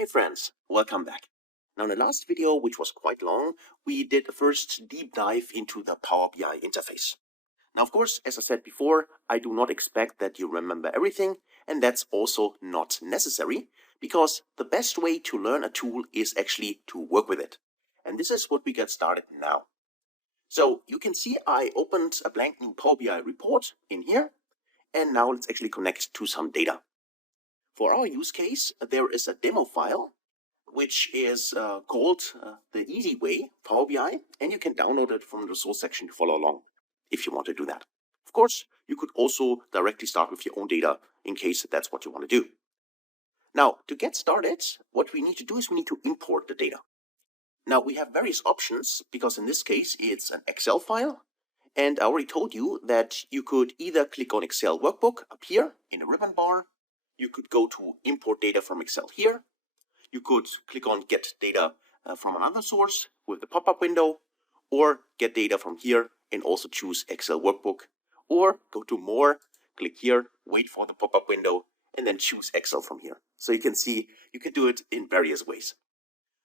Hey friends, welcome back. Now in the last video, which was quite long, we did a first deep dive into the Power BI interface. Now of course, as I said before, I do not expect that you remember everything, and that's also not necessary, because the best way to learn a tool is actually to work with it. And this is what we get started now. So you can see I opened a blank new Power BI report in here, and now let's actually connect to some data. For our use case, there is a demo file which is called the Easy Way Power BI, and you can download it from the resource section to follow along if you want to do that. Of course, you could also directly start with your own data in case that's what you want to do. Now, to get started, what we need to do is we need to import the data. Now, we have various options because in this case, it's an Excel file. And I already told you that you could either click on Excel Workbook up here in the ribbon bar. You could go to Import Data from Excel here. You could click on Get Data from another source with the pop-up window, or Get Data from here and also choose Excel Workbook, or go to More, click here, wait for the pop-up window, and then choose Excel from here. So you can see you can do it in various ways.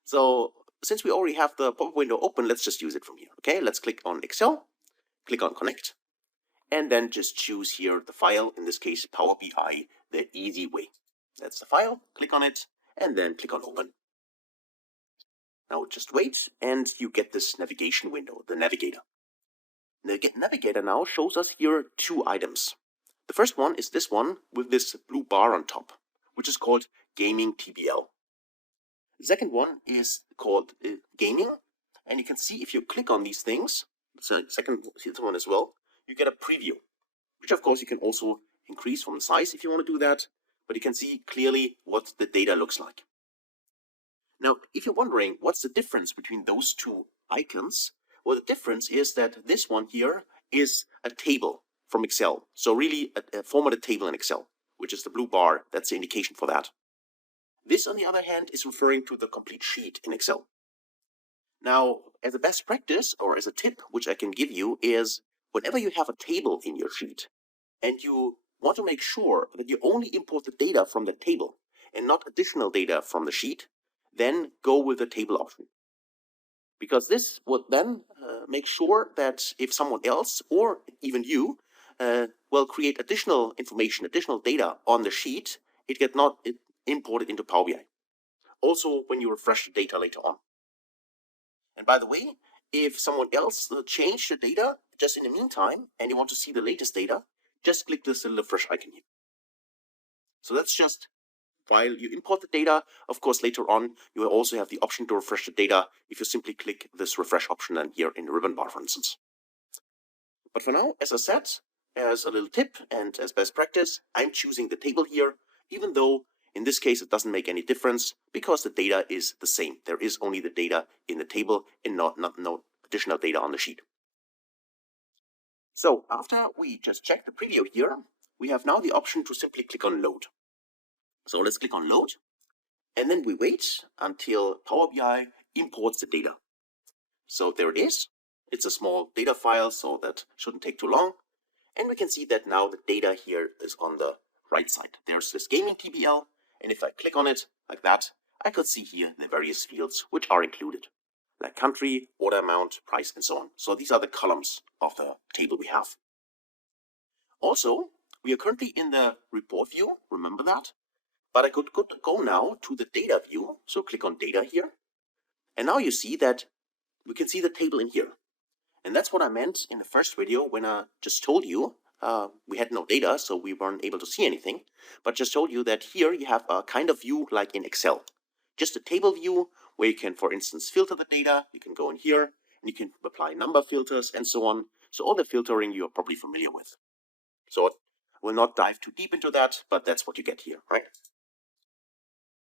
So since we already have the pop-up window open, let's just use it from here. Okay, let's click on Excel, click on Connect, and then just choose here the file, in this case Power BI, the Easy Way. That's the file, click on it, and then click on Open. Now just wait, and you get this navigation window, the Navigator. The Navigator now shows us here two items. The first one is this one with this blue bar on top, which is called Gaming TBL. The second one is called Gaming, and you can see if you click on these things, so second one as well, you get a preview, which of course you can also increase from the size if you want to do that, but you can see clearly what the data looks like. Now, if you're wondering what's the difference between those two icons, well, the difference is that this one here is a table from Excel. So really a formatted table in Excel, which is the blue bar. That's the indication for that. This, on the other hand, is referring to the complete sheet in Excel. Now, as a best practice or as a tip, which I can give you, is whenever you have a table in your sheet and you want to make sure that you only import the data from the table and not additional data from the sheet, then go with the table option. Because this would then make sure that if someone else or even you will create additional information, additional data on the sheet, it gets not imported into Power BI. Also, when you refresh the data later on. And by the way, if someone else changed the data just in the meantime and you want to see the latest data, just click this little refresh icon here. So that's just while you import the data. Of course, later on, you will also have the option to refresh the data if you simply click this refresh option then here in the ribbon bar, for instance. But for now, as I said, as a little tip and as best practice, I'm choosing the table here, even though in this case it doesn't make any difference because the data is the same. There is only the data in the table and no additional data on the sheet. So after we just check the preview here, we have now the option to simply click on Load. So let's click on Load, and then we wait until Power BI imports the data. So there it is. It's a small data file, so that shouldn't take too long. And we can see that now the data here is on the right side. There's this Gaming TBL, and if I click on it like that, I could see here the various fields which are included, like country, order amount, price, and so on. So these are the columns of the table we have. Also, we are currently in the report view, remember that? But I could go now to the data view. So click on data here. And now you see that we can see the table in here. And that's what I meant in the first video when I just told you we had no data, so we weren't able to see anything. But just told you that here you have a kind of view like in Excel. Just a table view where you can, for instance, filter the data. You can go in here and you can apply number filters and so on. So all the filtering you're probably familiar with. So I will not dive too deep into that, but that's what you get here, right?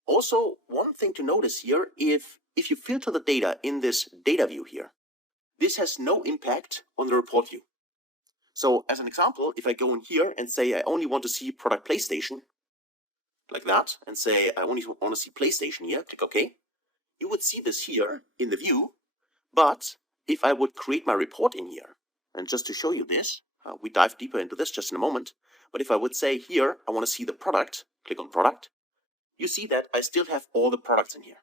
Also, one thing to notice here, if you filter the data in this data view here, this has no impact on the report view. So as an example, if I go in here and say I only want to see product PlayStation, like that, and say I only want to see PlayStation here, click OK, you would see this here in the view. But if I would create my report in here, and just to show you this, we dive deeper into this just in a moment, but if I would say here, I want to see the product, click on product, you see that I still have all the products in here,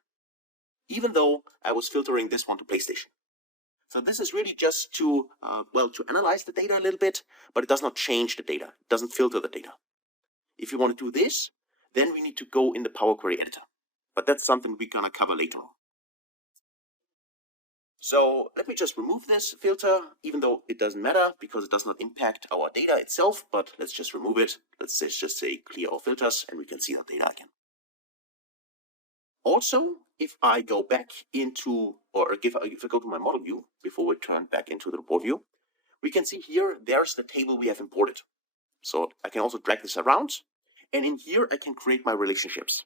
even though I was filtering this one to PlayStation. So this is really just to, to analyze the data a little bit, but it does not change the data. It doesn't filter the data. If you want to do this, then we need to go in the Power Query editor. But that's something we're gonna cover later on. So let me just remove this filter, even though it doesn't matter because it does not impact our data itself, but let's just remove it. Let's just say clear all filters and we can see our data again. Also, if I go back into, if I go to my model view before we turn back into the report view, we can see here, there's the table we have imported. So I can also drag this around, and in here I can create my relationships.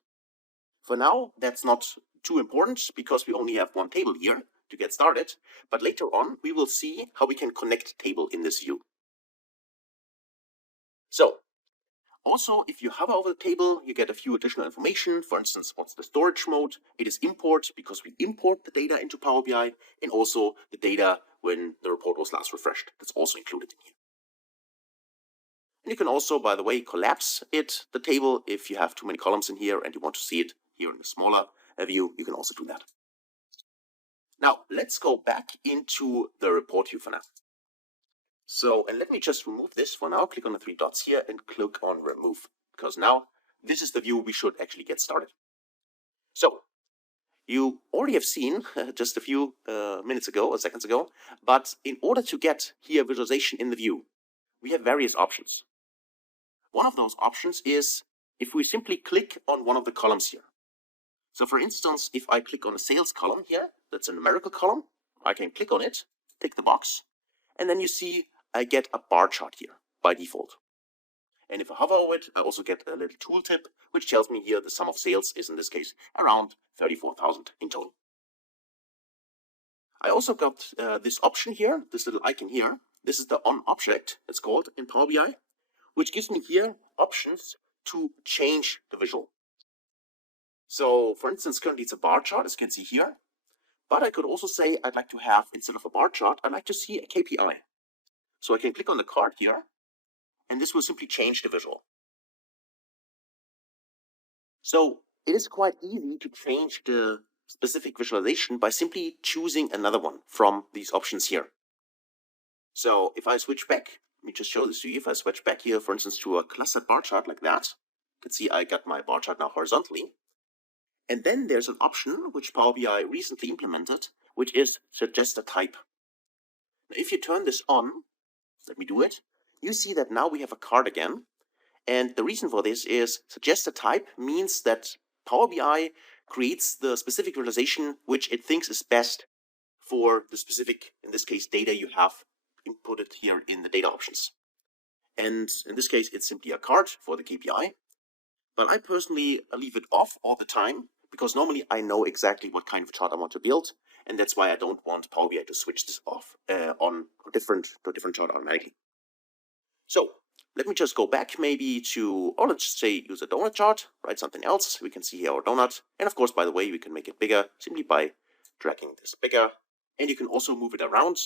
For now, that's not too important because we only have one table here to get started, but later on we will see how we can connect table in this view. So also, if you hover over the table, you get a few additional information. For instance, what's the storage mode? It is import because we import the data into Power BI, and also the data when the report was last refreshed. That's also included in here. And you can also, by the way, collapse the table, if you have too many columns in here and you want to see it here in a smaller view, you can also do that. Now, let's go back into the report view for now. So, and let me just remove this for now. Click on the three dots here and click on remove, because now this is the view we should actually get started. So, you already have seen just a few minutes ago or seconds ago, but in order to get here visualization in the view, we have various options. One of those options is if we simply click on one of the columns here. So for instance, if I click on a sales column here, that's a numerical column, I can click on it, tick the box, and then you see I get a bar chart here by default. And if I hover over it, I also get a little tooltip, which tells me here the sum of sales is in this case around 34,000 in total. I also got this option here, this little icon here. This is the on object, it's called in Power BI, which gives me here options to change the visual. So for instance, currently it's a bar chart, as you can see here, but I could also say I'd like to have, instead of a bar chart, I'd like to see a KPI. So I can click on the card here, and this will simply change the visual. So it is quite easy to change the specific visualization by simply choosing another one from these options here. So if I switch back, let me just show this to you. If I switch back here, for instance, to a clustered bar chart like that, you can see I got my bar chart now horizontally. And then there's an option which Power BI recently implemented, which is suggest a type. Now, if you turn this on, let me do it, you see that now we have a card again. And the reason for this is suggest a type means that Power BI creates the specific visualization which it thinks is best for the specific, in this case, data you have inputted here in the data options. And in this case, it's simply a card for the KPI. But I personally leave it off all the time because normally I know exactly what kind of chart I want to build. And that's why I don't want Power BI to switch this off on to a different chart automatically. So let me just go back maybe to, or let's say use a donut chart, write something else. We can see here our donut. And of course, by the way, we can make it bigger simply by dragging this bigger. And you can also move it around.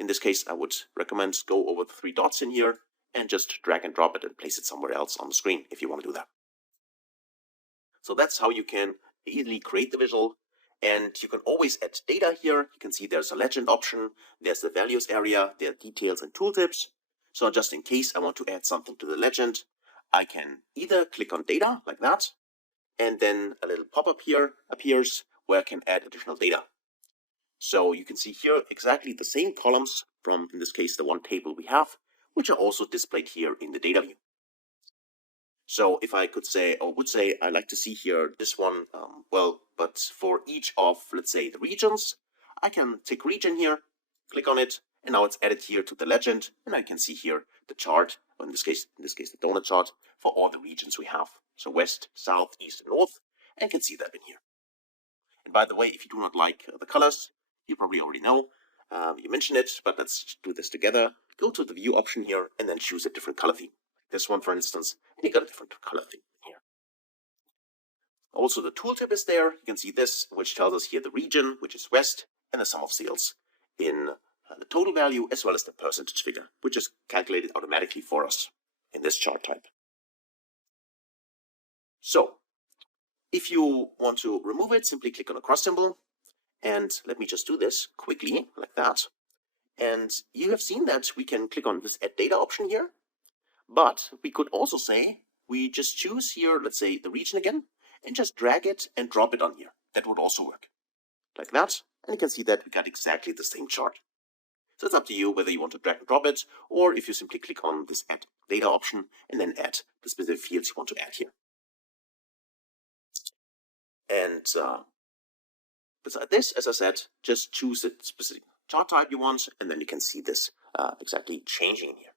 In this case, I would recommend go over the three dots in here and just drag and drop it and place it somewhere else on the screen if you want to do that. So that's how you can easily create the visual. And you can always add data here. You can see there's a legend option. There's the values area. There are details and tooltips. So just in case I want to add something to the legend, I can either click on data like that, and then a little pop-up here appears where I can add additional data. So you can see here exactly the same columns from, in this case, the one table we have, which are also displayed here in the data view. So if I could say, or would say, I like to see here this one, but for each of, let's say, the regions, I can tick region here, click on it, and now it's added here to the legend, and I can see here the chart, or in this case, the donut chart for all the regions we have. So west, south, east, and north, and can see that in here. And by the way, if you do not like the colors, you probably already know, you mentioned it, but let's do this together. Go to the view option here, and then choose a different color theme. This one, for instance, and you got a different color theme here. Also, the tooltip is there. You can see this, which tells us here the region, which is west, and the sum of sales in the total value, as well as the percentage figure, which is calculated automatically for us in this chart type. So If you want to remove it, simply click on a cross symbol. And let me just do this quickly, like that. And you have seen that we can click on this Add Data option here. But we could also say, we just choose here, let's say the region again, and just drag it and drop it on here. That would also work. Like that. And you can see that we got exactly the same chart. So it's up to you whether you want to drag and drop it, or if you simply click on this Add Data option and then add the specific fields you want to add here. And beside this, as I said, just choose the specific chart type you want, and then you can see this exactly changing here.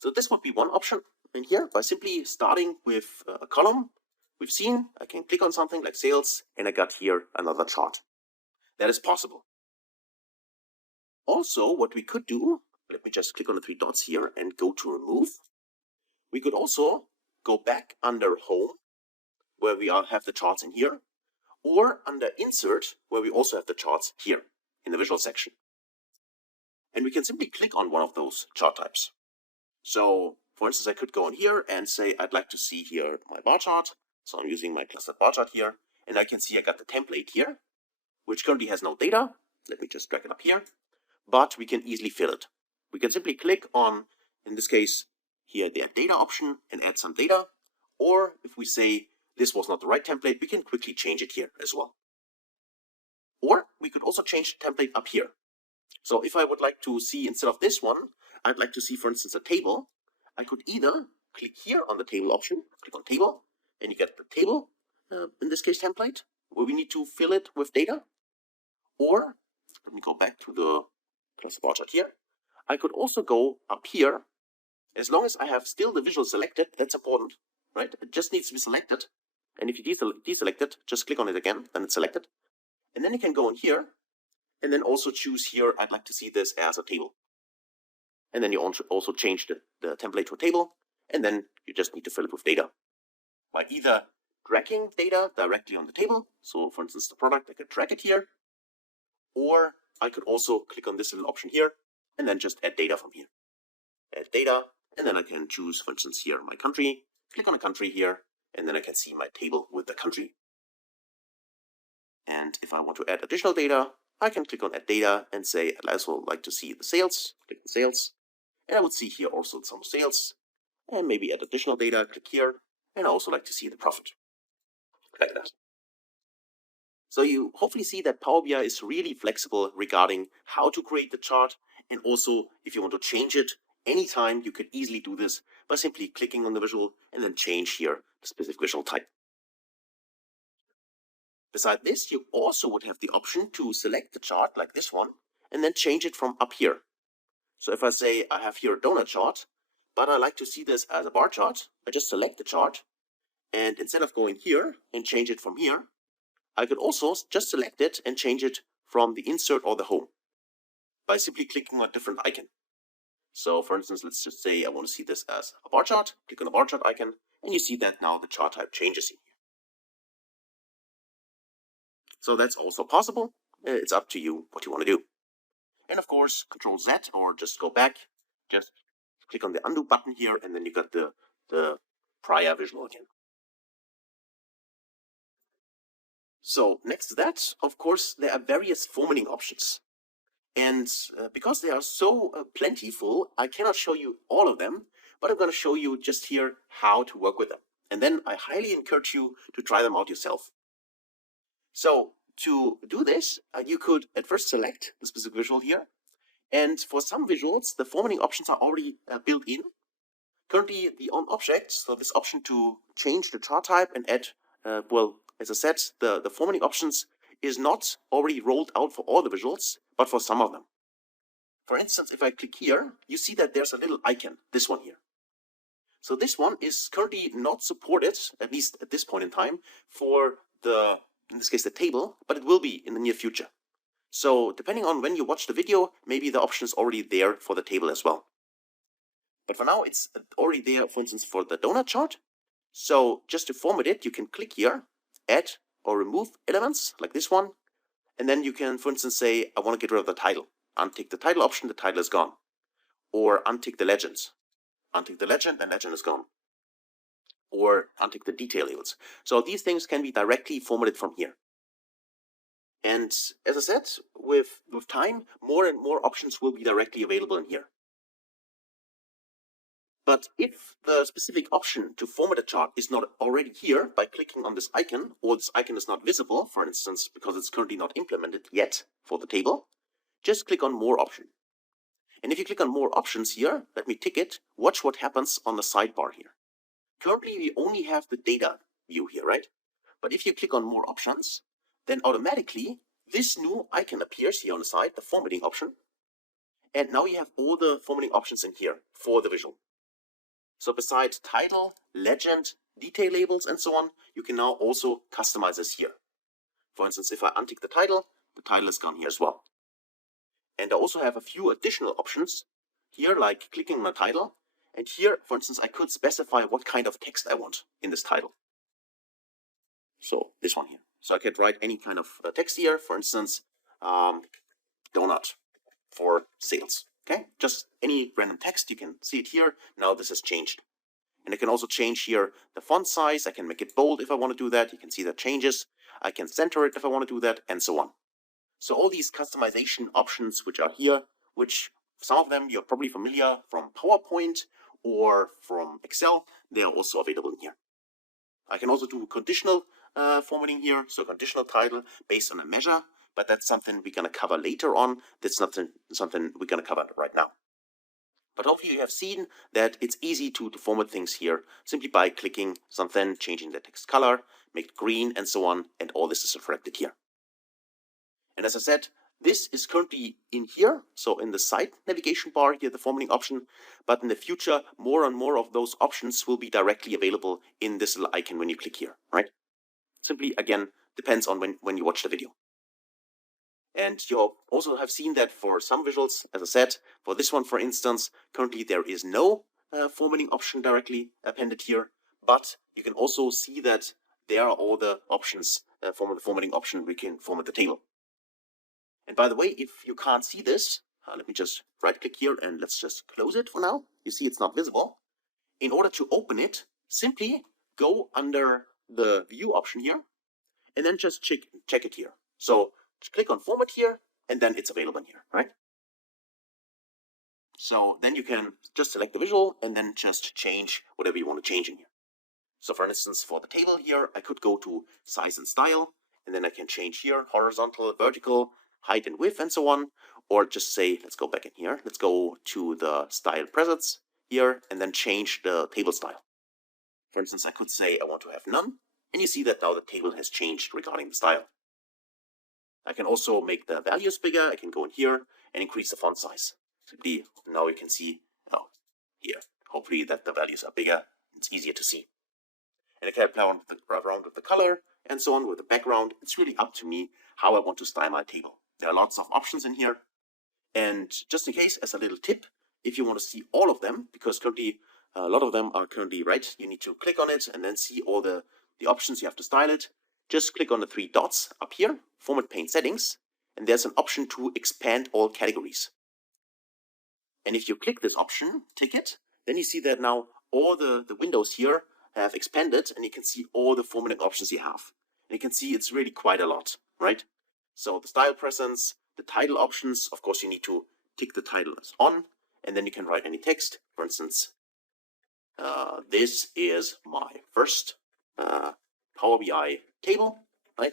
So this would be one option in here by simply starting with a column. We've seen I can click on something like sales, and I got here another chart. That is possible. Also, what we could do, let me just click on the three dots here and go to remove. We could also go back under home, where we have the charts in here, or under insert, where we also have the charts here in the visual section. And we can simply click on one of those chart types. So for instance, I could go in here and say, I'd like to see here my bar chart. So I'm using my clustered bar chart here, and I can see I got the template here, which currently has no data. Let me just drag it up here, but we can easily fill it. We can simply click on, in this case, here the Add Data option and add some data. Or if we say this was not the right template, we can quickly change it here as well. Or we could also change the template up here. So if I would like to see, instead of this one, I'd like to see, for instance, a table. I could either click here on the table option, click on table, and you get the table, in this case template, where we need to fill it with data. Or, let me go back to the cluster bar chart here. I could also go up here, as long as I have still the visual selected. That's important, right? It just needs to be selected. And if you deselect it, just click on it again, then it's selected. And then you can go in here, and then also choose here, I'd like to see this as a table. And then you also change the template to a table, and then you just need to fill it with data. By either dragging data directly on the table, so for instance the product, I could drag it here, or I could also click on this little option here, and then just add data from here. Add data, and then I can choose, for instance here, my country, click on a country here, and then I can see my table with the country. And if I want to add additional data, I can click on Add Data and say I'd also like to see the sales, click on Sales, and I would see here also some sales, and maybe add additional data, click here, and I also like to see the profit, like that. So you hopefully see that Power BI is really flexible regarding how to create the chart, and also if you want to change it anytime, you could easily do this by simply clicking on the visual and then change here the specific visual type. Beside this, you also would have the option to select the chart like this one and then change it from up here. So if I say I have here a donut chart, but I like to see this as a bar chart, I just select the chart, and instead of going here and change it from here, I could also just select it and change it from the insert or the home by simply clicking on a different icon. So for instance, let's just say I want to see this as a bar chart, click on the bar chart icon, and you see that now the chart type changes in here. So that's also possible. It's up to you what you want to do. And of course, Control Z or just go back, just click on the undo button here, and then you got the prior visual again. So next to that, of course, there are various formatting options. And because they are so plentiful, I cannot show you all of them, but I'm going to show you just here how to work with them. And then I highly encourage you to try them out yourself. So to do this, you could at first select the specific visual here. And for some visuals, the formatting options are already built in. Currently, the on object, so this option to change the chart type and add, well, as I said, the formatting options is not already rolled out for all the visuals, but for some of them. For instance, if I click here, you see that there's a little icon, this one here. So this one is currently not supported, at least at this point in time, for the, in this case, the table, but it will be in the near future. So depending on when you watch the video, maybe the option is already there for the table as well. But for now, it's already there, for instance, for the donut chart. So just to format it, you can click here, add or remove elements like this one. And then you can, for instance, say, I want to get rid of the title. Untick the title option, the title is gone. Or untick the legends. Untick the legend, and legend is gone. or untick the detail labels. So these things can be directly formatted from here. And as I said, with time, more and more options will be directly available in here. But if the specific option to format a chart is not already here by clicking on this icon, or this icon is not visible, for instance, because it's currently not implemented yet for the table, just click on More Option. And if you click on More Options here, let me tick it, watch what happens on the sidebar here. Currently, we only have the data view here, right? But if you click on More Options, then automatically this new icon appears here on the side, the formatting option. And now you have all the formatting options in here for the visual. So besides title, legend, detail labels, and so on, you can now also customize this here. For instance, if I untick the title is gone here as well. And I also have a few additional options here, like clicking on the title. And here, for instance, I could specify what kind of text I want in this title. So this one here. So I could write any kind of text here, for instance, donut for sales. Okay, just any random text, you can see it here. Now this has changed. And I can also change here the font size. I can make it bold if I want to do that. You can see that changes. I can center it if I want to do that, and so on. So all these customization options which are here, which some of them you're probably familiar from PowerPoint or from Excel, they are also available in here. I can also do conditional formatting here, so conditional title based on a measure, but that's something we're going to cover later on. That's not something we're going to cover right now. But hopefully you have seen that it's easy to format things here simply by clicking something, changing the text color, make it green, and so on, and all this is reflected here. And as I said, this is currently in here, so in the side navigation bar here, the formatting option, but in the future, more and more of those options will be directly available in this little icon when you click here, right? Simply, again, depends on when you watch the video. And you also have seen that for some visuals, as I said, for this one, for instance, currently there is no formatting option directly appended here, but you can also see that there are all the options for the formatting option. We can format the table. And by the way, if you can't see this, let me just right click here and let's just close it for now. You see it's not visible. In order to open it, simply go under the view option here and then just check it here. So click on format here and then it's available here, right? So then you can just select the visual and then just change whatever you want to change in here. So for instance, for the table here, I could go to size and style, and then I can change here horizontal, vertical, height and width, and so on. Or just say, let's go back in here. Let's go to the style presets here and then change the table style. For instance, I could say I want to have none, and you see that now the table has changed regarding the style. I can also make the values bigger. I can go in here and increase the font size. Simply now you can see here. Hopefully that the values are bigger. It's easier to see. And I can play around with the color and so on with the background. It's really up to me how I want to style my table. There are lots of options in here. And just in case, as a little tip, if you want to see all of them, because currently a lot of them are currently right, you need to click on it and then see all the options you have to style it. Just click on the three dots up here, Format Pane Settings, and there's an option to expand all categories. And if you click this option, tick it, then you see that now all the windows here have expanded and you can see all the formatting options you have. And you can see it's really quite a lot, right? So the style presence, the title options, of course you need to tick the title as on, and then you can write any text. For instance, this is my first Power BI table, right?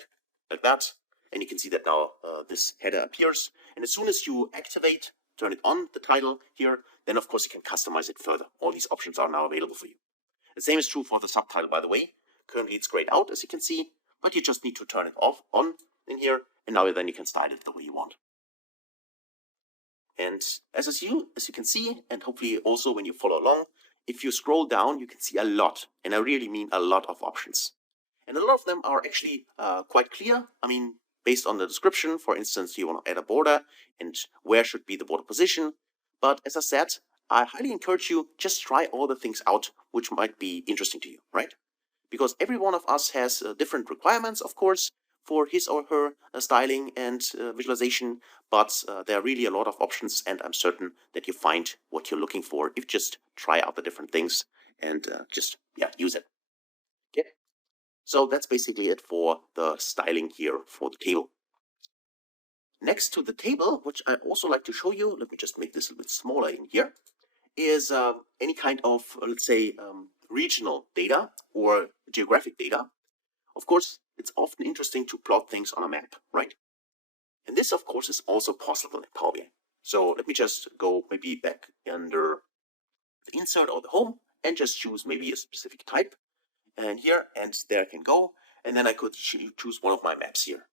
Like that. And you can see that now this header appears. And as soon as you activate, turn it on, the title here, then of course you can customize it further. All these options are now available for you. The same is true for the subtitle, by the way. Currently it's grayed out, as you can see, but you just need to turn it on in here, and now then you can style it the way you want. And as you can see, and hopefully also when you follow along, if you scroll down, you can see a lot, and I really mean a lot of options. And a lot of them are actually quite clear. I mean, based on the description, for instance, you want to add a border and where should be the border position. But as I said, I highly encourage you, just try all the things out which might be interesting to you, right? Because every one of us has different requirements, of course, for his or her styling and visualization, but there are really a lot of options, and I'm certain that you find what you're looking for if you just try out the different things and just use it. So that's basically it for the styling here for the table. Next to the table, which I also like to show you, let me just make this a bit smaller in here, is any kind of, let's say, regional data or geographic data. Of course, it's often interesting to plot things on a map, right? And this, of course, is also possible in Power BI. So let me just go maybe back under the insert or the home and just choose maybe a specific type. And here, and there I can go. And then I could choose one of my maps here.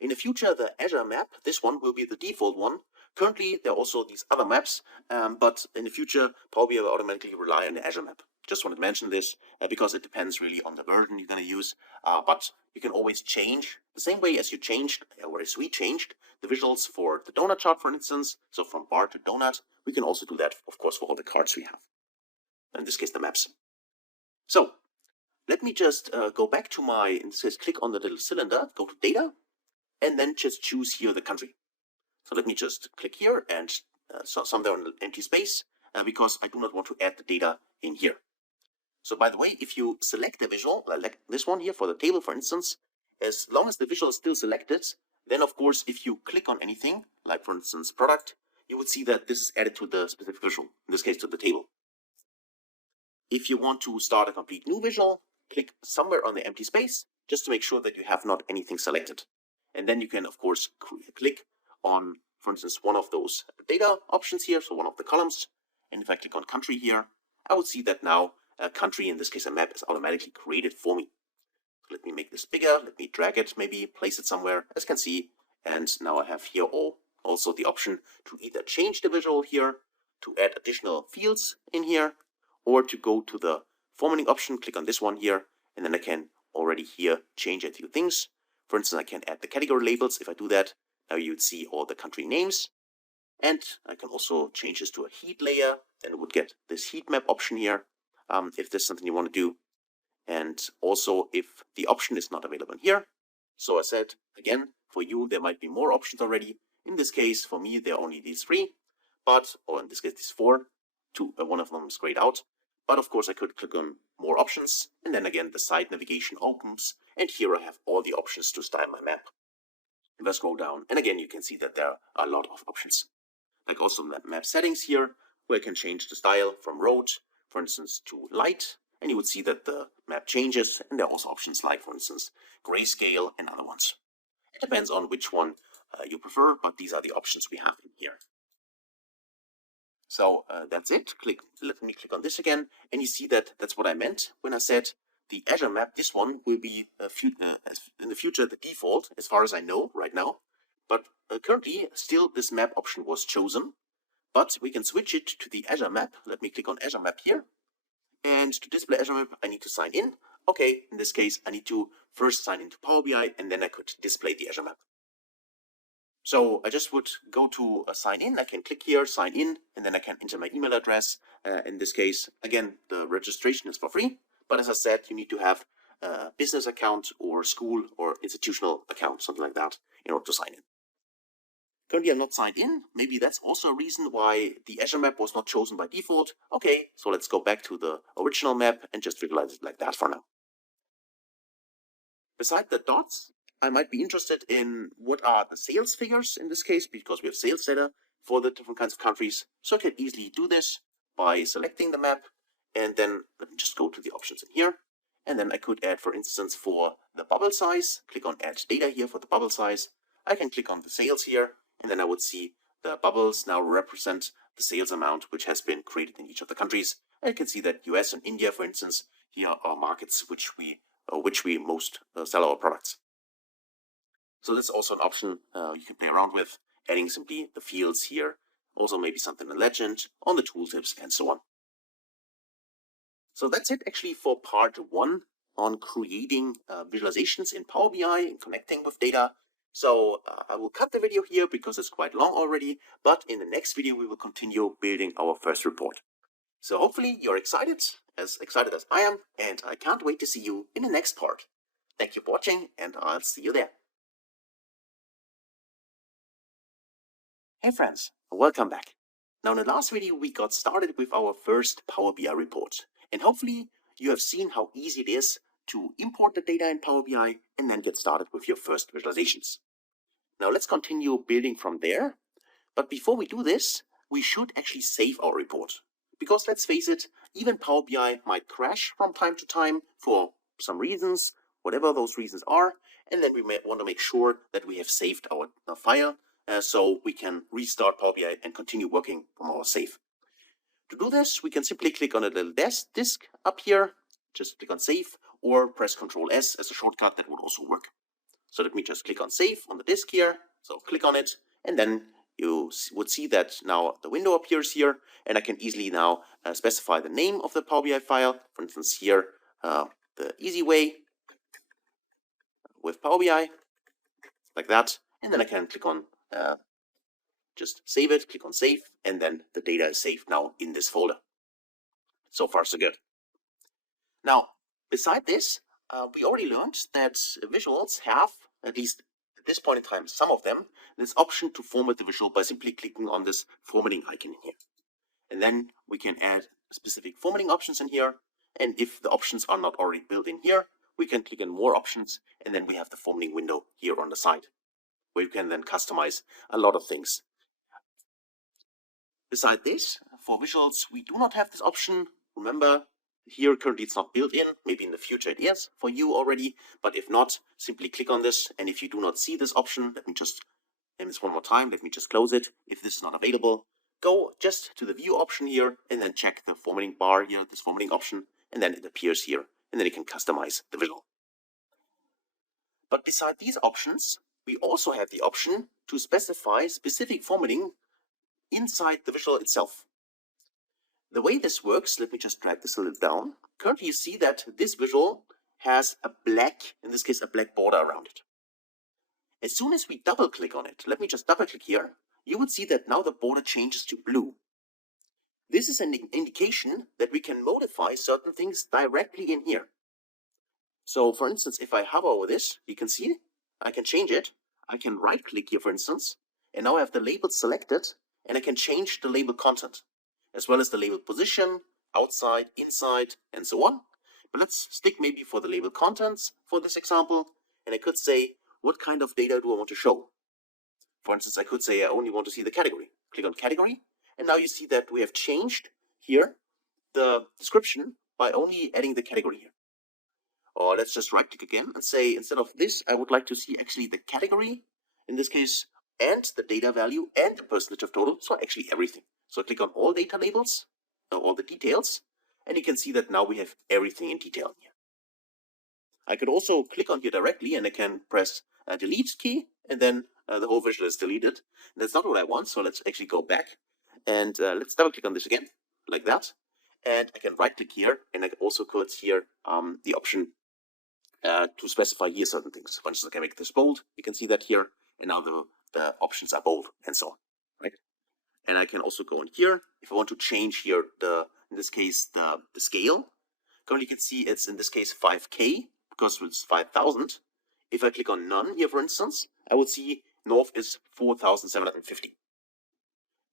In the future, the Azure map, this one will be the default one. Currently, there are also these other maps, but in the future, Power BI will automatically rely on the Azure map. Just wanted to mention this because it depends really on the version you're going to use, but you can always change the same way as you changed, or as we changed, the visuals for the donut chart, for instance. So from bar to donut, we can also do that, of course, for all the cards we have. In this case, the maps. So let me just go back to my, in this case, click on the little cylinder, go to data, and then just choose here the country. So let me just click here and somewhere on the empty space because I do not want to add the data in here. So by the way, if you select a visual, like this one here for the table, for instance, as long as the visual is still selected, then of course, if you click on anything, like for instance, product, you would see that this is added to the specific visual, in this case to the table. If you want to start a complete new visual, click somewhere on the empty space, just to make sure that you have not anything selected. And then you can, of course, click on, for instance, one of those data options here, so one of the columns. And if I click on country here, I would see that now a country, in this case a map, is automatically created for me. So let me make this bigger, let me drag it, maybe place it somewhere, as you can see. And now I have here also the option to either change the visual here, to add additional fields in here, or to go to the formatting option, click on this one here, and then I can already here change a few things. For instance, I can add the category labels. If I do that, now you'd see all the country names. And I can also change this to a heat layer, and it would get this heat map option here, if this is something you want to do. And also if the option is not available here. So I said, again, for you, there might be more options already. In this case, for me, there are only these three, or in this case, these four. One of them is grayed out. But of course, I could click on more options, and then again, the side navigation opens, and here I have all the options to style my map. If I scroll down, and again, you can see that there are a lot of options. Like also map settings here, where I can change the style from road, for instance, to light, and you would see that the map changes, and there are also options like, for instance, grayscale and other ones. It depends on which one you prefer, but these are the options we have in here. So that's it. Let me click on this again, and you see that that's what I meant when I said the Azure map. This one will be in the future the default, as far as I know right now. But currently, still this map option was chosen. But we can switch it to the Azure map. Let me click on Azure map here. And to display Azure map, I need to sign in. Okay, in this case, I need to first sign into Power BI, and then I could display the Azure map. So I just would go to sign in. I can click here, sign in, and then I can enter my email address. In this case, again, the registration is for free. But as I said, you need to have a business account or school or institutional account, something like that, in order to sign in. Currently, I'm not signed in. Maybe that's also a reason why the Azure map was not chosen by default. Okay, so let's go back to the original map and just visualize it like that for now. Beside the dots, I might be interested in what are the sales figures in this case, because we have sales data for the different kinds of countries. So I can easily do this by selecting the map, and then let me just go to the options in here. And then I could add, for instance, for the bubble size, click on add data here for the bubble size. I can click on the sales here, and then I would see the bubbles now represent the sales amount which has been created in each of the countries. And you can see that US and India, for instance, here are markets which we most sell our products. So that's also an option you can play around with, adding simply the fields here, also maybe something in legend, on the tooltips, and so on. So that's it actually for part one on creating visualizations in Power BI and connecting with data. So I will cut the video here because it's quite long already, but in the next video we will continue building our first report. So hopefully you're excited as I am, and I can't wait to see you in the next part. Thank you for watching, and I'll see you there. Hey friends, welcome back. Now in the last video we got started with our first Power BI report, and hopefully you have seen how easy it is to import the data in Power BI and then get started with your first visualizations. Now let's continue building from there. But before we do this, we should actually save our report. Because let's face it, even Power BI might crash from time to time for some reasons, whatever those reasons are. And then we may want to make sure that we have saved our file so we can restart Power BI and continue working from our save. To do this, we can simply click on a little disk up here, just click on save, or press Ctrl S as a shortcut. That would also work. So let me just click on save on the disk here. So click on it, and then you would see that now the window appears here, and I can easily now specify the name of the Power BI file. For instance, here, the easy way with Power BI, like that. And then I can click on just save it, click on save, and then the data is saved now in this folder. So far, so good. Now, beside this, we already learned that visuals have, at least at this point in time, some of them, this option to format the visual by simply clicking on this formatting icon here. And then we can add specific formatting options in here. And if the options are not already built in here, we can click on more options, and then we have the formatting window here on the side, where you can then customize a lot of things. Beside this, for visuals, we do not have this option. Remember, here currently it's not built in. Maybe in the future it is for you already, but if not, simply click on this. And if you do not see this option, let me just name this one more time. Let me just close it. If this is not available, go just to the view option here and then check the formatting bar here, this formatting option, and then it appears here, and then you can customize the visual. But beside these options, we also have the option to specify specific formatting inside the visual itself. The way this works, let me just drag this a little down. Currently you see that this visual has a black, in this case a black border around it. As soon as we double click on it, let me just double click here, you would see that now the border changes to blue. This is an indication that we can modify certain things directly in here. So for instance, if I hover over this, you can see I can change it. I can right click here, for instance, and now I have the label selected, and I can change the label content, as well as the label position, outside, inside, and so on. But let's stick maybe for the label contents for this example, and I could say, what kind of data do I want to show? For instance, I could say I only want to see the category. Click on category, and now you see that we have changed here the description by only adding the category here. Or let's just right click again and say, instead of this, I would like to see actually the category, in this case, and the data value and the percentage of total, so actually everything. So click on all data labels, all the details, and you can see that now we have everything in detail here. I could also click on here directly, and I can press delete key, and then the whole visual is deleted. That's not what I want, so let's actually go back, and let's double click on this again, like that. And I can right click here, and I also could here the option to specify here certain things. For instance, I can make this bold. You can see that here, and now the options are bold, and so on, right? And I can also go in here if I want to change here in this case the scale. Currently, you can see it's in this case 5K because it's 5,000. If I click on none here, for instance, I would see north is 4,750.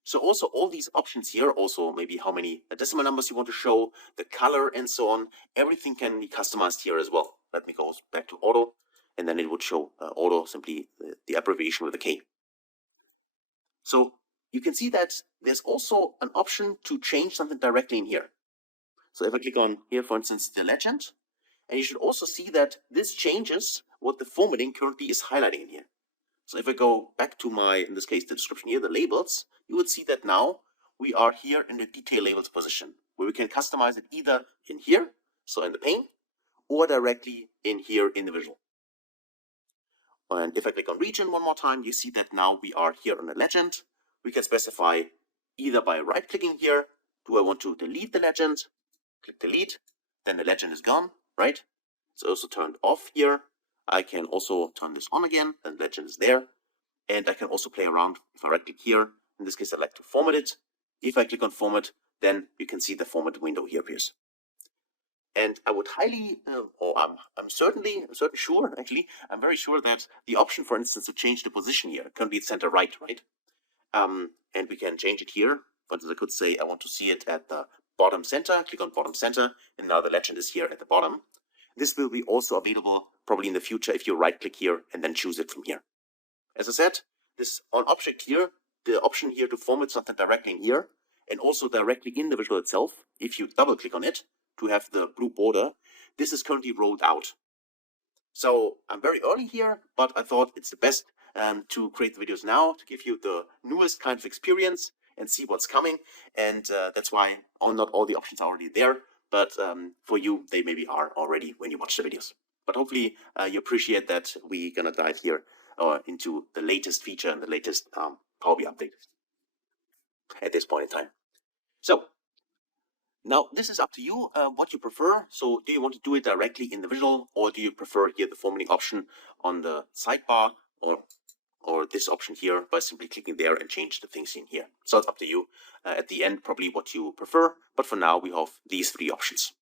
So also all these options here, also maybe how many decimal numbers you want to show, the color and so on, everything can be customized here as well. Let me go back to auto, and then it would show auto, simply the abbreviation with a K. So you can see that there's also an option to change something directly in here. So if I click on here, for instance, the legend, and you should also see that this changes what the formatting currently is highlighting in here. So if I go back to my, in this case, the description here, the labels, you would see that now we are here in the detail labels position, where we can customize it either in here, so in the pane, or directly in here in the visual. And if I click on region one more time, you see that now we are here on the legend. We can specify either by right clicking here, do I want to delete the legend? Click delete, then the legend is gone, right? It's also turned off here. I can also turn this on again, and the legend is there. And I can also play around. If I right click here, in this case, I'd like to format it. If I click on format, then you can see the format window here appears. And I would highly, I'm certainly sure, actually, I'm very sure that the option, for instance, to change the position here, currently it's center right? And we can change it here. For instance, I could say I want to see it at the bottom center, click on bottom center, and now the legend is here at the bottom. This will be also available probably in the future if you right click here and then choose it from here. As I said, this on object here, the option here to format something directly in here and also directly in the visual itself, if you double click on it to have the blue border, this is currently rolled out. So I'm very early here, but I thought it's the best to create the videos now to give you the newest kind of experience and see what's coming. And that's why not all the options are already there, but for you, they maybe are already when you watch the videos. But hopefully you appreciate that we're gonna dive here into the latest feature and the latest Power BI update at this point in time. So now this is up to you what you prefer. So do you want to do it directly in the visual, or do you prefer here the formatting option on the sidebar, or this option here by simply clicking there and change the things in here? So it's up to you at the end probably what you prefer, but for now we have these three options.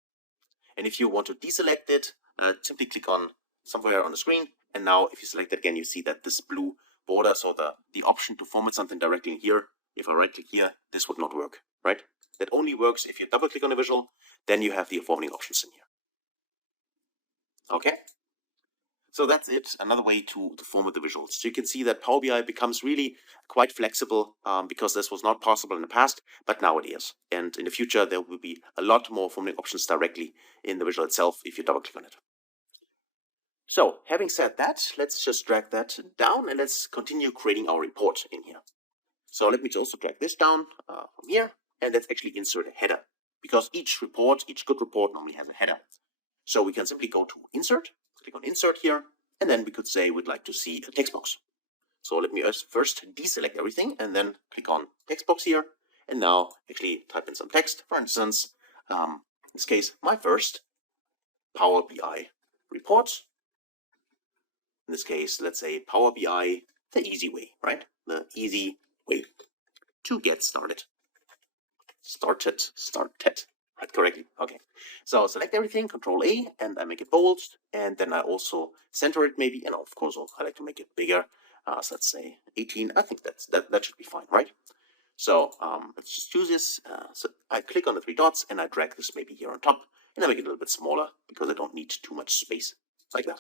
And if you want to deselect it, simply click on somewhere on the screen, and now if you select it again, you see that this blue border, so the option to format something directly in here, if I right click here, this would not work, right? That only works if you double click on the visual, then you have the formatting options in here. Okay, so that's it, another way to format the visuals. So you can see that Power BI becomes really quite flexible because this was not possible in the past, but now it is. And in the future, there will be a lot more formatting options directly in the visual itself if you double click on it. So having said that, let's just drag that down and let's continue creating our report in here. So let me just also drag this down from here, and let's actually insert a header, because each good report normally has a header. So we can simply go to Insert, click on Insert here, and then we could say we'd like to see a text box. So let me first deselect everything and then click on text box here, and now actually type in some text. For instance, in this case, my first Power BI report. In this case, let's say Power BI, the easy way, right? The easy way to get started. Started, right, correctly. Okay, so select everything, Control A, and I make it bold, and then I also center it maybe, and of course I like to make it bigger. So let's say 18. I think that should be fine, right? So let's just choose this. So I click on the three dots and I drag this maybe here on top, and I make it a little bit smaller because I don't need too much space, like that.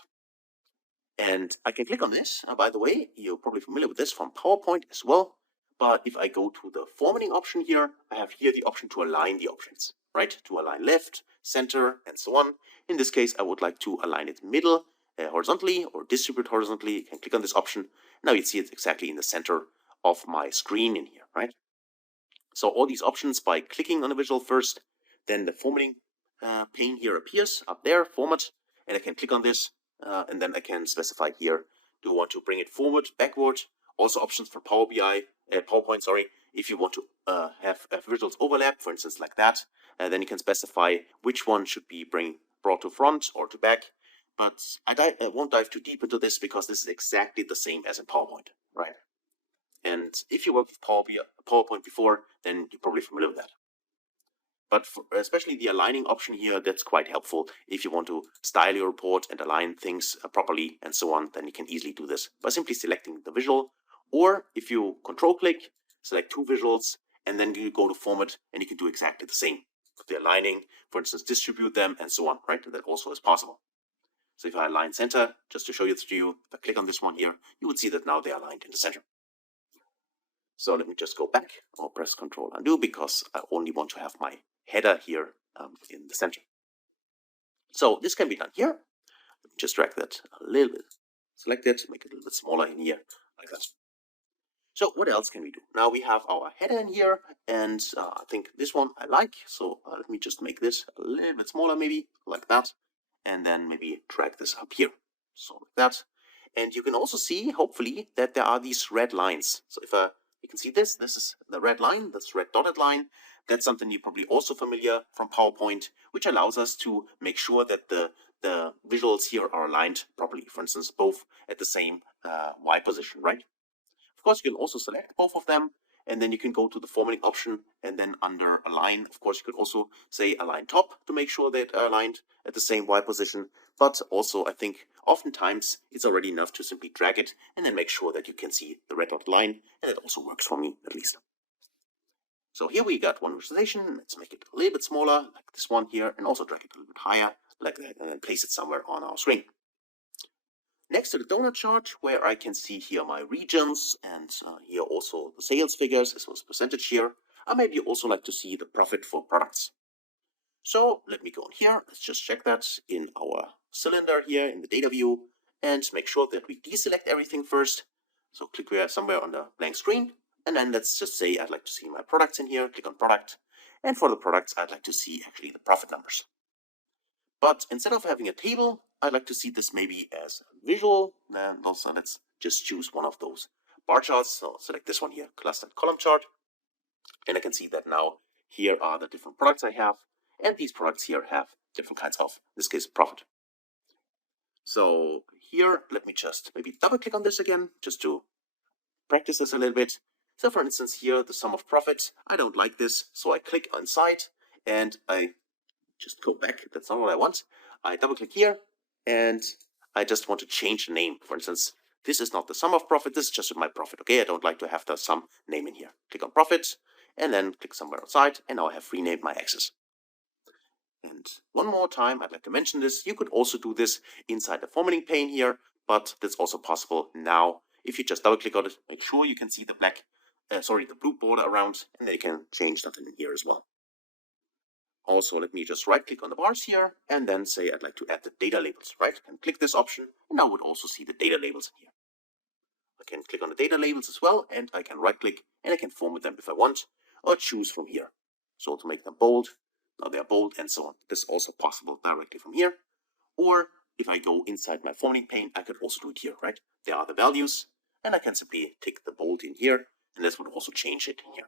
And I can click on this. By the way, you're probably familiar with this from PowerPoint as well. But if I go to the formatting option here, I have here the option to align the options, right? To align left, center, and so on. In this case, I would like to align it middle, horizontally, or distribute horizontally. You can click on this option. Now you see it exactly in the center of my screen in here, right? So all these options by clicking on the visual first, then the formatting pane here appears up there, format, and I can click on this, and then I can specify here, do I want to bring it forward, backward, also options for PowerPoint, sorry, if you want to have visuals overlap, for instance, like that, then you can specify which one should be brought to front or to back. But I won't dive too deep into this because this is exactly the same as in PowerPoint, right? And if you worked with PowerPoint before, then you're probably familiar with that. But especially the aligning option here, that's quite helpful. If you want to style your report and align things properly and so on, then you can easily do this by simply selecting the visual. Or if you control click, select two visuals, and then you go to format, and you can do exactly the same. With the aligning, for instance, distribute them and so on, right? That also is possible. So if I align center, just to show you to you, if I click on this one here, you would see that now they're aligned in the center. So let me just go back or press Control Undo because I only want to have my header here in the center. So this can be done here. Let me just drag that a little bit, select it, make it a little bit smaller in here, like that. So what else can we do? Now we have our header in here, and I think this one I like. So let me just make this a little bit smaller, maybe like that, and then maybe drag this up here, so like that. And you can also see, hopefully, that there are these red lines. So if you can see this is the red line, that's red dotted line. That's something you're probably also familiar from PowerPoint, which allows us to make sure that the visuals here are aligned properly. For instance, both at the same Y position, right? Of course, you can also select both of them, and then you can go to the formatting option, and then under align, of course, you could also say align top to make sure that they're aligned at the same Y position. But also, I think oftentimes it's already enough to simply drag it and then make sure that you can see the red dot line, and it also works for me at least. So here we got one visualization. Let's make it a little bit smaller, like this one here, and also drag it a little bit higher, like that, and then place it somewhere on our screen. Next to the donut chart, where I can see here my regions and here also the sales figures as well as percentage here, I maybe also like to see the profit for products. So let me go in here. Let's just check that in our cylinder here in the data view and make sure that we deselect everything first. So click here somewhere on the blank screen. And then let's just say I'd like to see my products in here. Click on product. And for the products, I'd like to see actually the profit numbers. But instead of having a table, I'd like to see this maybe as a visual. And also let's just choose one of those bar charts. So select this one here, clustered column chart. And I can see that now here are the different products I have. And these products here have different kinds of, in this case, profit. So here, let me just maybe double click on this again, just to practice this a little bit. So for instance, here, the sum of profit, I don't like this. So I click inside and I just go back. That's not what I want. I double click here and I just want to change the name. For instance, this is not the sum of profit. This is just my profit. Okay, I don't like to have the sum name in here. Click on profit and then click somewhere outside. And now I have renamed my axis. And one more time, I'd like to mention this. You could also do this inside the formatting pane here, but that's also possible now. If you just double click on it, make sure you can see the the blue border around, and then you can change that in here as well. Also, let me just right click on the bars here and then say I'd like to add the data labels, right? And click this option, and I would also see the data labels in here. I can click on the data labels as well, and I can right click and I can format them if I want, or choose from here. So to make them bold, now they are bold and so on. This is also possible directly from here. Or if I go inside my formatting pane, I could also do it here, right? There are the values, and I can simply tick the bold in here, and this would also change it here.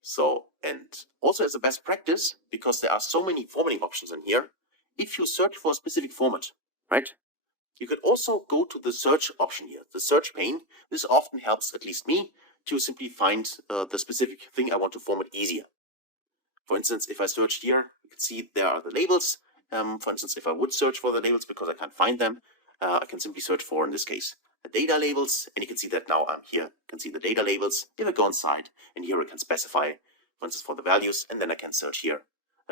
So, and also as a best practice, because there are so many formatting options in here, if you search for a specific format, right? You could also go to the search option here, the search pane. This often helps, at least me, to simply find the specific thing I want to format easier. For instance, if I search here, you can see there are the labels. For instance, if I would search for the labels because I can't find them, I can simply search for, in this case, the data labels. And you can see that now I'm here. You can see the data labels. If I go inside, and here I can specify, for instance, for the values, and then I can search here,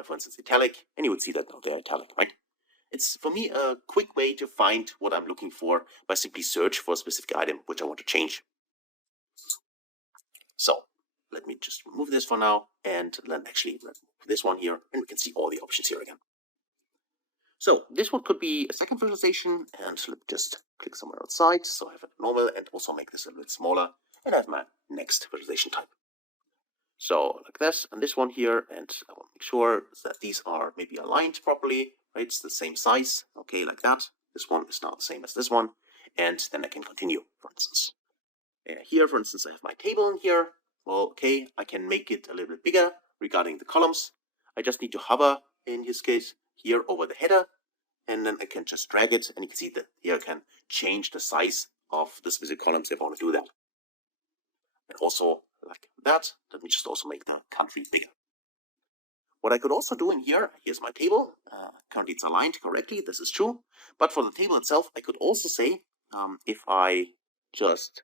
for instance, italic, and you would see that now they're italic, right? It's, for me, a quick way to find what I'm looking for by simply search for a specific item which I want to change. So let me just remove this for now and then actually remove this one here, and we can see all the options here again. So this one could be a second visualization, and let me just click somewhere outside so I have it normal and also make this a little bit smaller, and I have my next visualization type. So like this and this one here, and I want to make sure that these are maybe aligned properly, right? It's the same size, okay, like that. This one is now the same as this one, and then I can continue, for instance. Here, for instance, I have my table in here. Well, okay, I can make it a little bit bigger regarding the columns. I just need to hover, in this case, here over the header, and then I can just drag it, and you can see that here I can change the size of the specific columns if I want to do that. And also, like that, let me just also make the country bigger. What I could also do in here, here's my table. Currently it's aligned correctly, this is true. But for the table itself, I could also say, if I just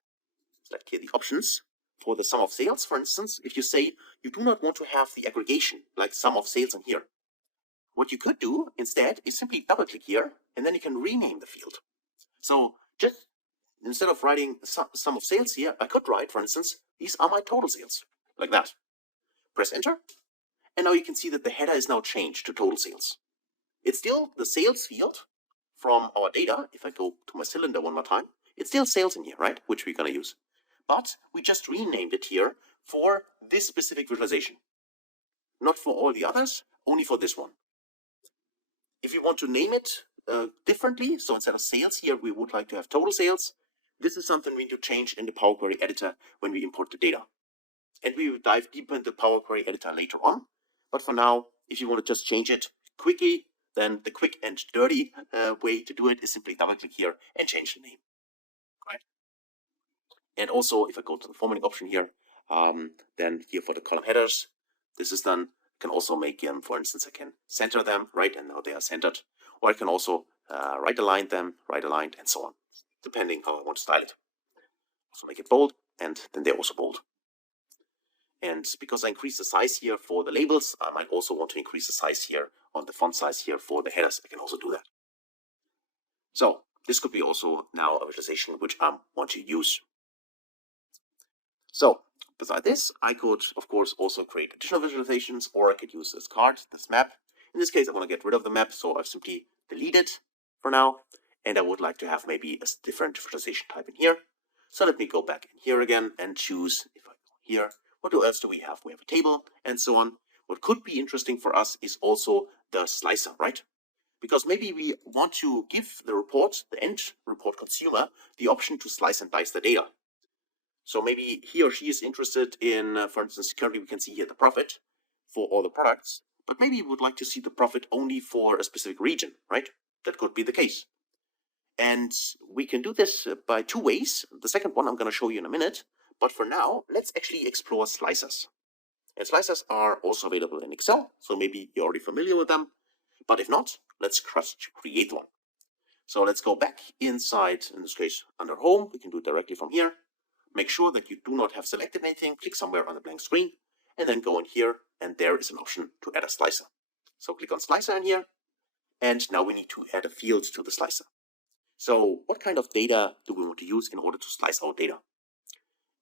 select here the options for the sum of sales, for instance, if you say you do not want to have the aggregation, like sum of sales in here, what you could do instead is simply double click here, and then you can rename the field. So just instead of writing sum of sales here, I could write, for instance, these are my total sales, like that. Press enter, and now you can see that the header is now changed to total sales. It's still the sales field from our data. If I go to my cylinder one more time, it's still sales in here, right? Which we're going to use. But we just renamed it here for this specific visualization. Not for all the others, only for this one. If you want to name it differently, so instead of sales here, we would like to have total sales. This is something we need to change in the Power Query editor when we import the data. And we will dive deeper into Power Query editor later on. But for now, if you want to just change it quickly, then the quick and dirty way to do it is simply double click here and change the name. Right? And also, if I go to the formatting option here, then here for the column headers, this is done. I can also make them, for instance, I can center them, right? And now they are centered. Or I can also right align them, right aligned, and so on, depending how I want to style it. Also make it bold, and then they're also bold. And because I increase the size here for the labels, I might also want to increase the size here on the font size here for the headers. I can also do that. So this could be also now a visualization which I want to use. So beside this, I could, of course, also create additional visualizations, or I could use this card, this map. In this case, I want to get rid of the map, so I've simply deleted for now. And I would like to have maybe a different visualization type in here. So let me go back in here again and choose, if I go here, what else do we have? We have a table and so on. What could be interesting for us is also the slicer, right? Because maybe we want to give the report, the end report consumer, the option to slice and dice the data. So maybe he or she is interested in, for instance, currently we can see here the profit for all the products, but maybe we would like to see the profit only for a specific region, right? That could be the case. And we can do this by two ways. The second one I'm going to show you in a minute. But for now, let's actually explore slicers. And slicers are also available in Excel, so maybe you're already familiar with them. But if not, let's create one. So let's go back inside, in this case, under Home. We can do it directly from here. Make sure that you do not have selected anything. Click somewhere on the blank screen, and then go in here, and there is an option to add a slicer. So click on Slicer in here, and now we need to add a field to the slicer. So what kind of data do we want to use in order to slice our data?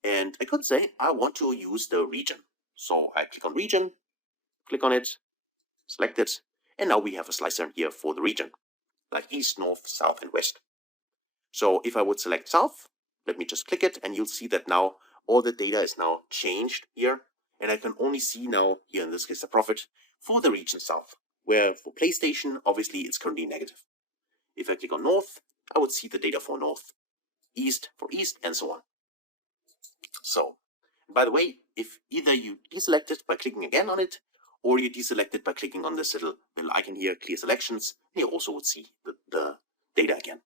And I could say I want to use the region. So I click on region, click on it, select it, and now we have a slicer here for the region, like east, north, south, and west. So if I would select south, let me just click it, and you'll see that now all the data is now changed here. And I can only see now here in this case the profit for the region south, where for PlayStation, obviously it's currently negative. If I click on north, I would see the data for north, east for east, and so on. So, by the way, if either you deselect it by clicking again on it, or you deselect it by clicking on this little icon here, clear selections, you also would see the data again.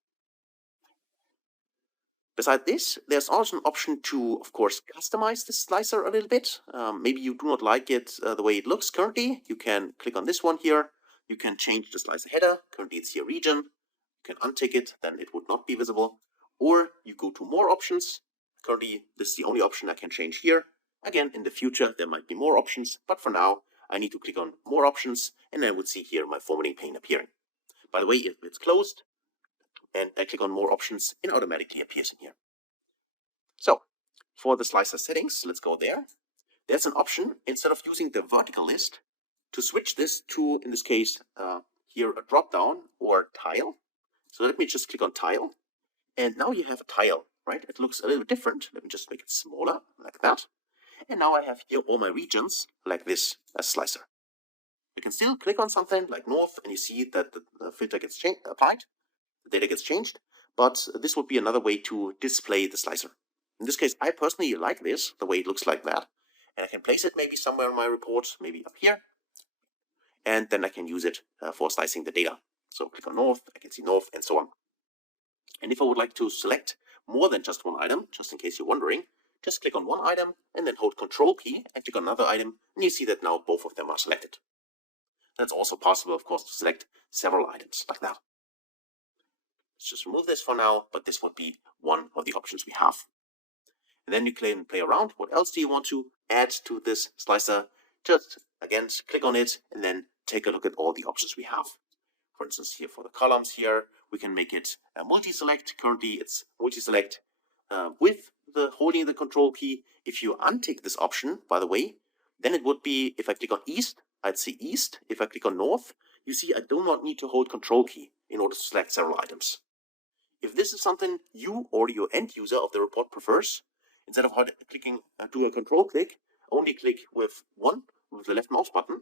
Beside this, there's also an option to, of course, customize the slicer a little bit. Maybe you do not like it the way it looks currently. You can click on this one here. You can change the slicer header. Currently it's here region. You can untick it, then it would not be visible. Or you go to more options. Currently, this is the only option I can change here. Again, in the future, there might be more options, but for now, I need to click on more options, and I would see here my formatting pane appearing. By the way, if it's closed, and I click on more options, it automatically appears in here. So for the slicer settings, let's go there. There's an option, instead of using the vertical list, to switch this to, in this case, here a drop down or tile. So let me just click on tile, and now you have a tile, right? It looks a little bit different. Let me just make it smaller, like that. And now I have here all my regions like this as slicer. You can still click on something like north, and you see that the filter gets applied, the data gets changed, but this would be another way to display the slicer. In this case, I personally like this, the way it looks like that, and I can place it maybe somewhere in my report, maybe up here, and then I can use it for slicing the data. So click on north, I can see north, and so on. And if I would like to select more than just one item, just in case you're wondering, just click on one item and then hold Control key and click on another item, and you see that now both of them are selected. That's also possible, of course, to select several items like that. Let's just remove this for now, but this would be one of the options we have. And then you can play around. What else do you want to add to this slicer? Just, again, click on it and then take a look at all the options we have. For instance, here for the columns here, we can make it a multi-select. Currently, it's multi-select with the holding the Control key. If you untick this option, by the way, then it would be, if I click on East, I'd see East. If I click on North, you see I do not need to hold Control key in order to select several items. If this is something you or your end user of the report prefers, instead of clicking do a control click, only click with the left mouse button,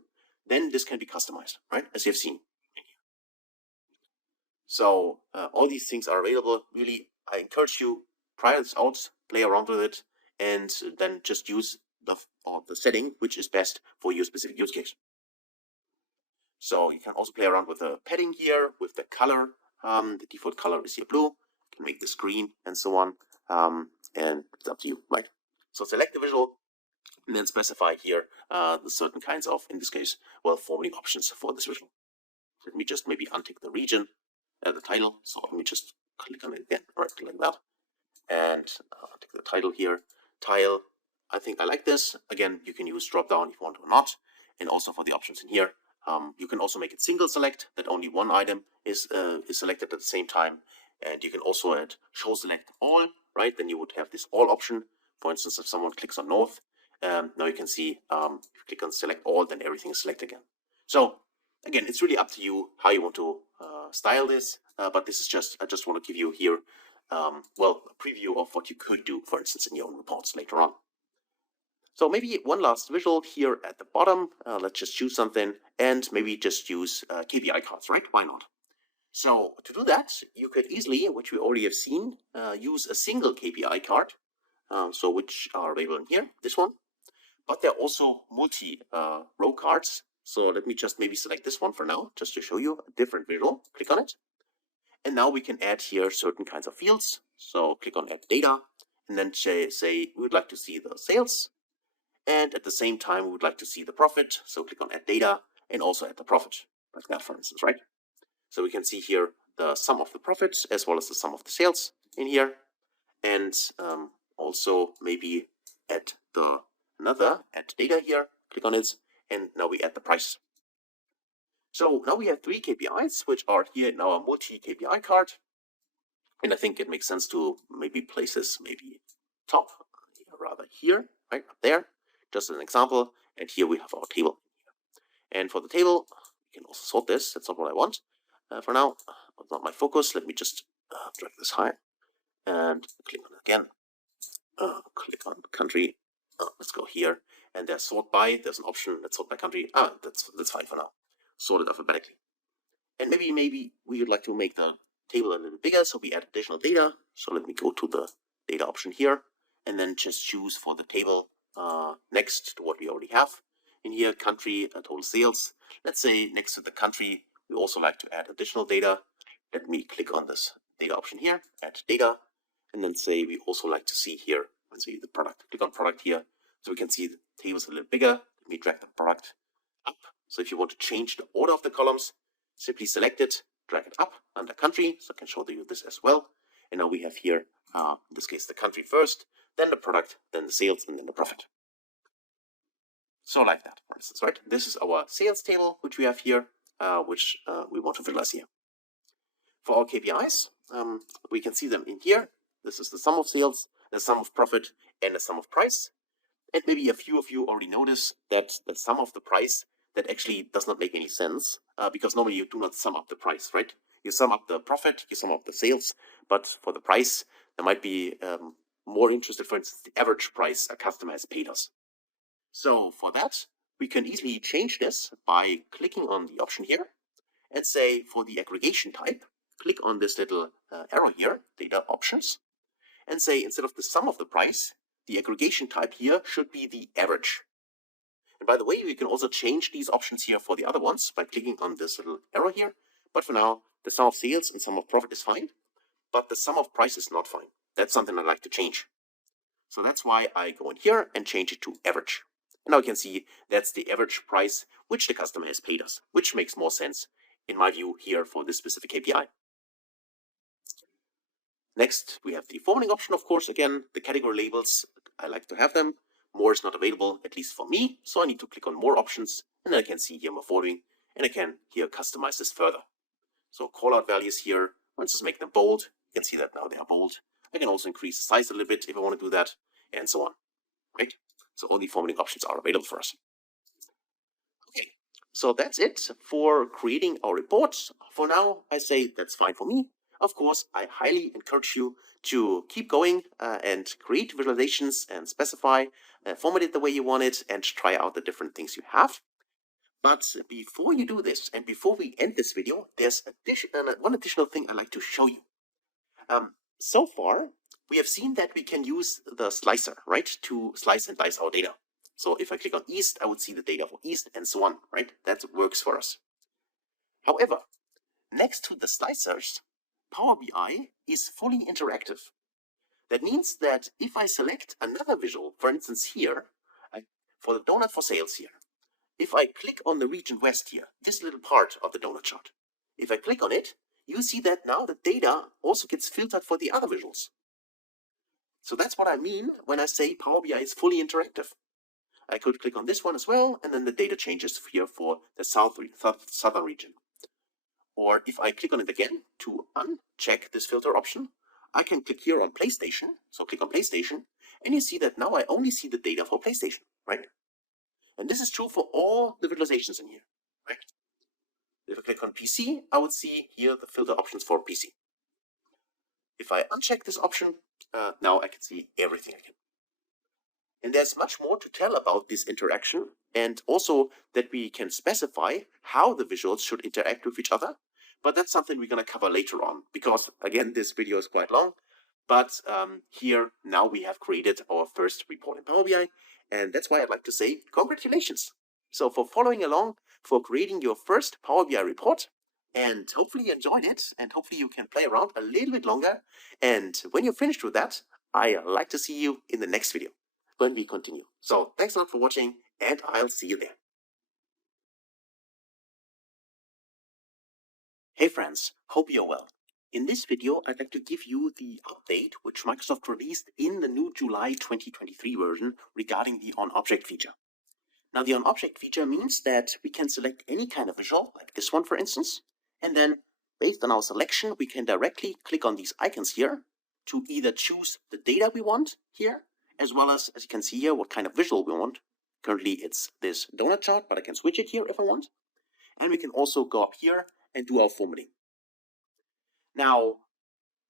then this can be customized, right? As you've seen. So all these things are available. Really, I encourage you, try this out, play around with it, and then just use the setting which is best for your specific use case. So you can also play around with the padding here, with the color. The default color is here blue. You can make this green and so on. And it's up to you, right? So select the visual and then specify here the certain kinds of, in this case, well, formatting options for this visual. Let me just maybe untick the region, the title. So let me just click on it again, right, like that. And untick the title here, tile, I think I like this. Again, you can use drop down if you want or not. And also for the options in here, you can also make it single select, that only one item is selected at the same time. And you can also add show select all, right? Then you would have this all option. For instance, if someone clicks on north, now you can see if you click on select all, then everything is selected again. So again, it's really up to you how you want to style this. But this is just, I just want to give you here, well, a preview of what you could do, for instance, in your own reports later on. So maybe one last visual here at the bottom. Let's just choose something and maybe just use KPI cards, right? Why not? So to do that, you could easily, which we already have seen, use a single KPI card. So which are available in here, this one. But there are also multi-row cards. So let me just maybe select this one for now, just to show you a different visual. Click on it. And now we can add here certain kinds of fields. So click on add data and then say we would like to see the sales. And at the same time, we would like to see the profit. So click on add data and also add the profit, like that, for instance, right? So we can see here the sum of the profits as well as the sum of the sales in here. And also maybe add add data here, click on it, and now we add the price. So now we have 3 KPIs, which are here in our multi-KPI card. And I think it makes sense to maybe place this maybe top, rather here, right up there, just as an example. And here we have our table. And for the table, we can also sort this. That's not what I want. For now, it's not my focus. Let me just drag this high and click on it again. Click on country. Let's go here. And there's sort by. There's an option. Let's sort by country. That's fine for now. Sort it alphabetically. And maybe we would like to make the table a little bigger, so we add additional data. So let me go to the data option here, and then just choose for the table next to what we already have in here, country, total sales. Let's say next to the country, we also like to add additional data. Let me click on this data option here, add data, and then say we also like to see here, let's see the product. Click on product here, so we can see the table is a little bigger. Let me drag the product up. So if you want to change the order of the columns, simply select it, drag it up under country, so I can show you this as well. And now we have here, in this case, the country first, then the product, then the sales, and then the profit. So like that, for instance, right? This is our sales table, which we have here, which we want to visualize here. For our KPIs, we can see them in here. This is the sum of sales, the sum of profit, and the sum of price. And maybe a few of you already notice that the sum of the price, that actually does not make any sense, because normally you do not sum up the price, right? You sum up the profit, you sum up the sales, but for the price, there might be more interested, for instance, the average price a customer has paid us. So for that, we can easily change this by clicking on the option here and say for the aggregation type, click on this little arrow here, data options, and say instead of the sum of the price, the aggregation type here should be the average. And by the way, we can also change these options here for the other ones by clicking on this little arrow here. But for now, the sum of sales and sum of profit is fine, but the sum of price is not fine. That's something I'd like to change. So that's why I go in here and change it to average. And now you can see that's the average price which the customer has paid us, which makes more sense in my view here for this specific KPI. Next, we have the formatting option, of course. Again, the category labels, I like to have them. More is not available, at least for me. So I need to click on more options, and then I can see here more formatting, and I can here customize this further. So callout values here, let's just make them bold. You can see that now they are bold. I can also increase the size a little bit if I want to do that, and so on, right? So all the formatting options are available for us. Okay, so that's it for creating our reports. For now, I say that's fine for me. Of course, I highly encourage you to keep going and create visualizations and specify, format it the way you want it, and try out the different things you have. But before you do this, and before we end this video, there's one additional thing I'd like to show you. So far, we have seen that we can use the slicer, right, to slice and dice our data. So if I click on East, I would see the data for East and so on, right? That works for us. However, next to the slicers, Power BI is fully interactive. That means that if I select another visual, for instance here, for the donut for sales here, if I click on the region West here, this little part of the donut chart, if I click on it, you see that now the data also gets filtered for the other visuals. So that's what I mean when I say Power BI is fully interactive. I could click on this one as well, and then the data changes here for the southern region. Or if I click on it again to uncheck this filter option, I can click here on PlayStation. So click on PlayStation, and you see that now I only see the data for PlayStation, right? And this is true for all the visualizations in here, right? If I click on PC, I would see here the filter options for PC. If I uncheck this option, now I can see everything again. And there's much more to tell about this interaction, and also that we can specify how the visuals should interact with each other. But that's something we're going to cover later on, because again, this video is quite long. But here now we have created our first report in Power BI, and that's why I'd like to say congratulations. So for following along, for creating your first Power BI report, and hopefully you enjoyed it, and hopefully you can play around a little bit longer. And when you're finished with that, I'd like to see you in the next video when we continue. So thanks a lot for watching, and I'll see you there. Hey friends, hope you're well. In this video, I'd like to give you the update which Microsoft released in the new July 2023 version regarding the OnObject feature. Now, the OnObject feature means that we can select any kind of visual, like this one for instance, and then based on our selection, we can directly click on these icons here to either choose the data we want here, as well as you can see here, what kind of visual we want. Currently, it's this donut chart, but I can switch it here if I want. And we can also go up here and do our formatting. Now,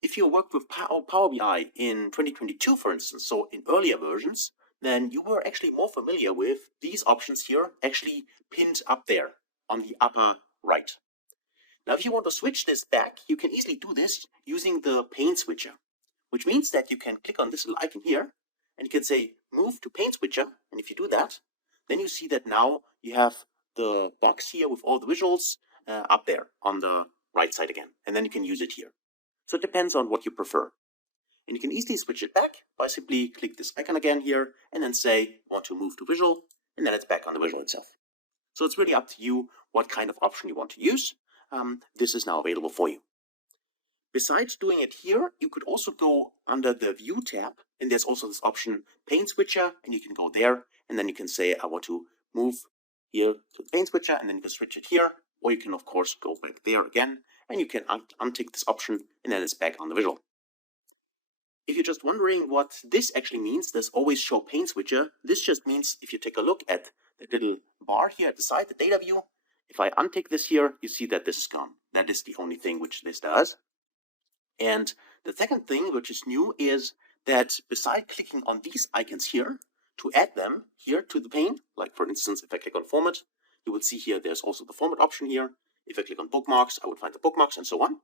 if you worked with Power BI in 2022, for instance, so in earlier versions, then you were actually more familiar with these options here, actually pinned up there on the upper right. Now, if you want to switch this back, you can easily do this using the pane switcher, which means that you can click on this little icon here, and you can say move to pane switcher. And if you do that, then you see that now you have the box here with all the visuals up there on the right side again, and then you can use it here. So it depends on what you prefer. And you can easily switch it back by simply click this icon again here and then say you want to move to visual, and then it's back on the visual itself. So it's really up to you what kind of option you want to use. This is now available for you. Besides doing it here, you could also go under the View tab, and there's also this option Pane Switcher, and you can go there, and then you can say I want to move here to the Pane Switcher, and then you can switch it here, or you can of course go back there again, and you can untick this option, and then it's back on the visual. If you're just wondering what this actually means, there's always Show Pane Switcher. This just means if you take a look at the little bar here at the side, the data view, if I untick this here, you see that this is gone. That is the only thing which this does. And the second thing which is new is that beside clicking on these icons here, to add them here to the pane, like for instance, if I click on Format, you will see here there's also the Format option here. If I click on Bookmarks, I would find the bookmarks and so on.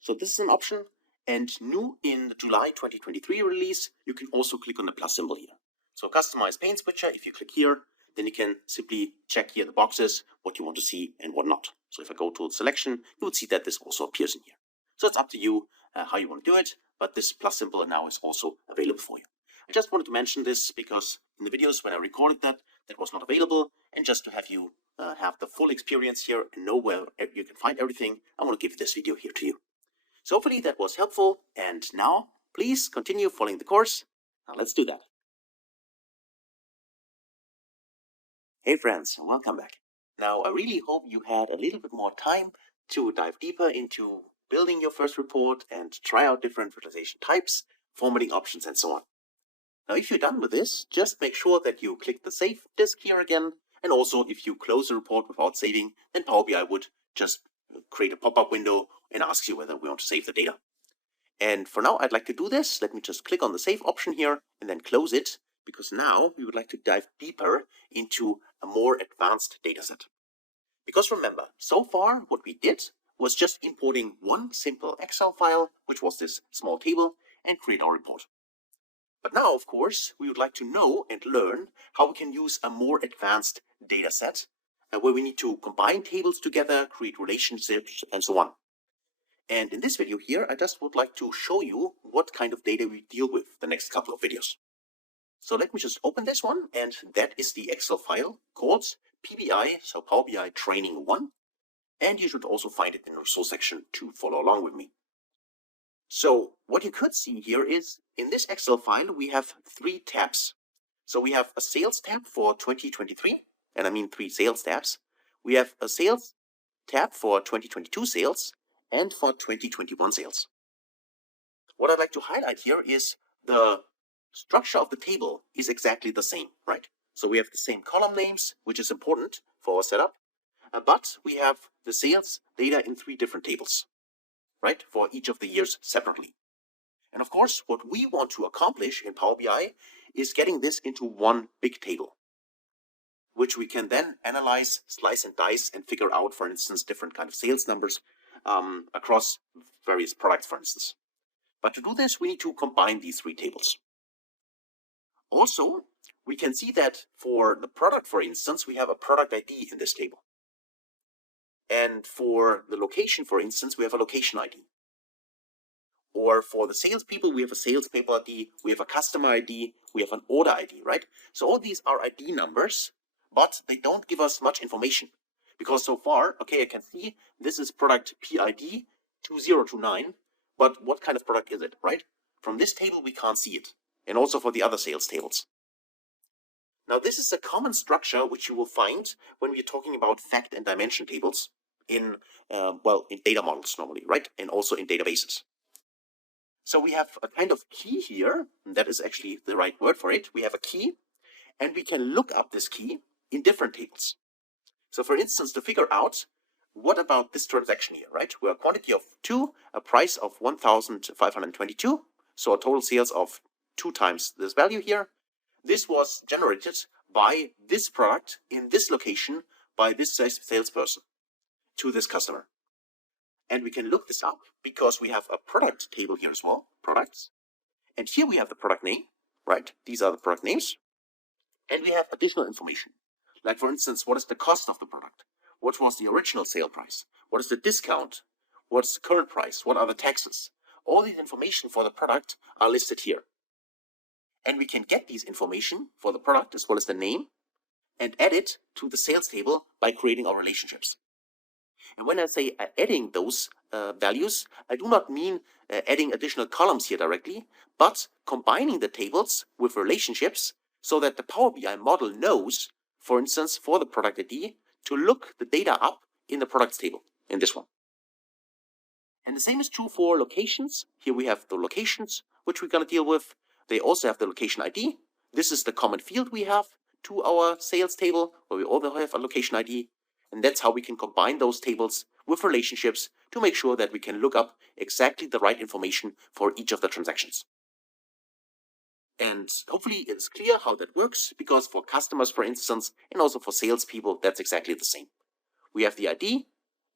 So this is an option. And new in the July 2023 release, you can also click on the plus symbol here. So customize pane switcher, if you click here, then you can simply check here the boxes, what you want to see and what not. So if I go to selection, you would see that this also appears in here. So it's up to you how you want to do it, but this plus symbol now is also available for you. I just wanted to mention this because in the videos when I recorded that was not available, and just to have you have the full experience here and know where you can find everything, I want to give this video here to you. So hopefully that was helpful, and now please continue following the course. Now let's do that. Hey friends, welcome back. Now I really hope you had a little bit more time to dive deeper into building your first report and try out different visualization types, formatting options and so on. Now if you're done with this, just make sure that you click the Save disk here again, and also if you close the report without saving, then Power BI would just create a pop-up window and ask you whether we want to save the data. And for now, I'd like to do this. Let me just click on the Save option here and then close it, because now we would like to dive deeper into a more advanced dataset. Because remember, so far what we did was just importing one simple Excel file, which was this small table, and create our report. But now, of course, we would like to know and learn how we can use a more advanced dataset where we need to combine tables together, create relationships, and so on. And in this video here, I just would like to show you what kind of data we deal with the next couple of videos. So let me just open this one, and that is the Excel file called PBI, so Power BI Training 1. And you should also find it in the resource section to follow along with me. So what you could see here is in this Excel file, we have 3 tabs. So we have a sales tab for 2023, and I mean 3 sales tabs. We have a sales tab for 2022 sales and for 2021 sales. What I'd like to highlight here is the structure of the table is exactly the same, right? So we have the same column names, which is important for our setup, but we have the sales data in 3 different tables, right? For each of the years separately. And of course, what we want to accomplish in Power BI is getting this into one big table, which we can then analyze, slice and dice, and figure out, for instance, different kind of sales numbers across various products, for instance. But to do this, we need to combine these 3 tables. Also, we can see that for the product, for instance, we have a product ID in this table. And for the location, for instance, we have a location ID. Or for the salespeople, we have a salespeople ID, we have a customer ID, we have an order ID, right? So all these are ID numbers, but they don't give us much information. Because so far, okay, I can see this is product PID 2029, but what kind of product is it, right? From this table, we can't see it. And also for the other sales tables. Now, this is a common structure which you will find when we're talking about fact and dimension tables in data models normally, right? And also in databases. So we have a kind of key here, and that is actually the right word for it. We have a key, and we can look up this key in different tables. So for instance, to figure out what about this transaction here, right? We're a quantity of 2, a price of 1,522, so a total sales of 2 times this value here. This was generated by this product in this location by this salesperson to this customer. And we can look this up because we have a product table here as well, products. And here we have the product name, right? These are the product names. And we have additional information. Like for instance, what is the cost of the product? What was the original sale price? What is the discount? What's the current price? What are the taxes? All these information for the product are listed here. And we can get these information for the product as well as the name and add it to the sales table by creating our relationships. And when I say adding those values, I do not mean adding additional columns here directly, but combining the tables with relationships so that the Power BI model knows, for instance, for the product ID, to look the data up in the products table, in this one. And the same is true for locations. Here we have the locations, which we're going to deal with. They also have the location ID. This is the common field we have to our sales table, where we also have a location ID. And that's how we can combine those tables with relationships to make sure that we can look up exactly the right information for each of the transactions. And hopefully it's clear how that works, because for customers, for instance, and also for salespeople, that's exactly the same. We have the ID,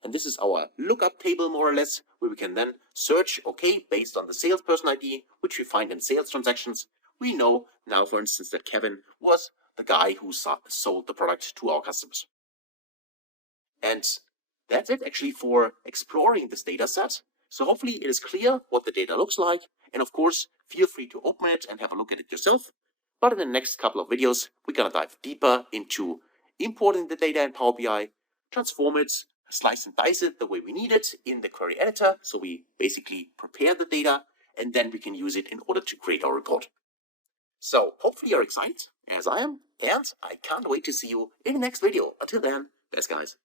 and this is our lookup table more or less, where we can then search, okay, based on the salesperson ID, which we find in sales transactions. We know now, for instance, that Kevin was the guy who sold the product to our customers. And that's it actually for exploring this data set. So hopefully it is clear what the data looks like. And of course, feel free to open it and have a look at it yourself. But in the next couple of videos, we're going to dive deeper into importing the data in Power BI, transform it, slice and dice it the way we need it in the query editor. So we basically prepare the data and then we can use it in order to create our report. So hopefully you're excited as I am, and I can't wait to see you in the next video. Until then, best guys.